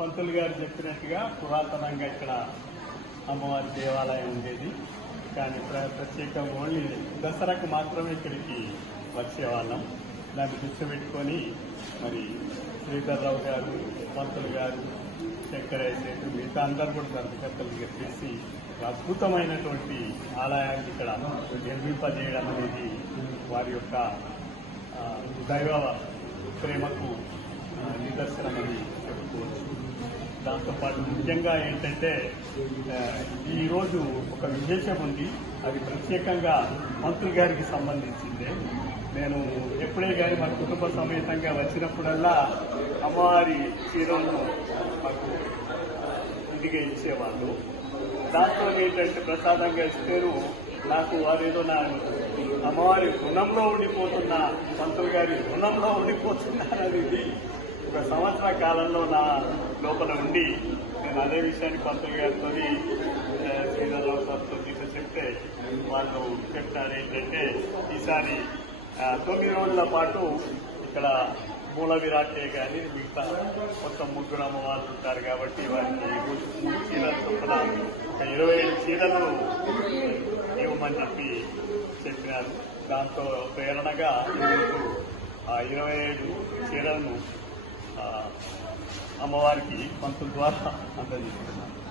పంతులు గారు చెప్పినట్టుగా పురాతనంగా ఇక్కడ అమ్మవారి దేవాలయం ఉండేది. కానీ ప్ర- ప్రత్యేకంగా ఓన్లీ దసరాకు మాత్రమే ఇక్కడికి వచ్చేవాళ్ళం. దాన్ని దృష్టి పెట్టుకొని మరి శ్రీధర్రావు గారు పంతులు గారు శంకరయ్య సేటు మిగతా అందరూ కూడా ధర్మకర్తలు చెప్పేసి అద్భుతమైనటువంటి ఆలయాన్ని ఇక్కడ నిర్మింపజేయడం అనేది వారి యొక్క దైవ ప్రేమకు నిదర్శనమని చెప్పుకోవచ్చు. దాంతోపాటు ముఖ్యంగా ఏంటంటే ఈరోజు ఒక విశేషం ఉంది. అది ప్రత్యేకంగా మంత్రి గారికి సంబంధించిందే. నేను ఎప్పుడే కానీ మా కుటుంబ సమేతంగా వచ్చినప్పుడల్లా అమ్మవారి చీరలను మాకు ఇంటికి ఇచ్చేవాళ్ళు. దాంతో ఏంటంటే ప్రసాదంగా ఇస్తారు. నాకు వారేదో నా అమ్మవారి రుణంలో ఉండిపోతున్న మంత్రులు గారి రుణంలో ఉండిపోతున్నారనేది ఒక సంవత్సర కాలంలో నా లోపల ఉండి నేను అదే విషయాన్ని పంతులు గారితో శ్రీధరరావు సార్తో తీసి చెప్తే వాళ్ళు చెప్తారు ఏంటంటే ఈసారి తొమ్మిది రోజుల పాటు ఇక్కడ మూల విరాటే కానీ మిగతా మొత్తం ముగ్గురు అమ్మవాళ్ళు ఉంటారు కాబట్టి వారికి చీరలు చొప్పున ఇరవై ఏడు చీరలు ఇవ్వమని చెప్పి చెప్పినారు. దాంతో ప్రేరణగా ఈరోజు ఆ ఇరవై ఐదు చీరలను అమ్మవారికి పంతుల ద్వారా అందజేస్తున్నాను.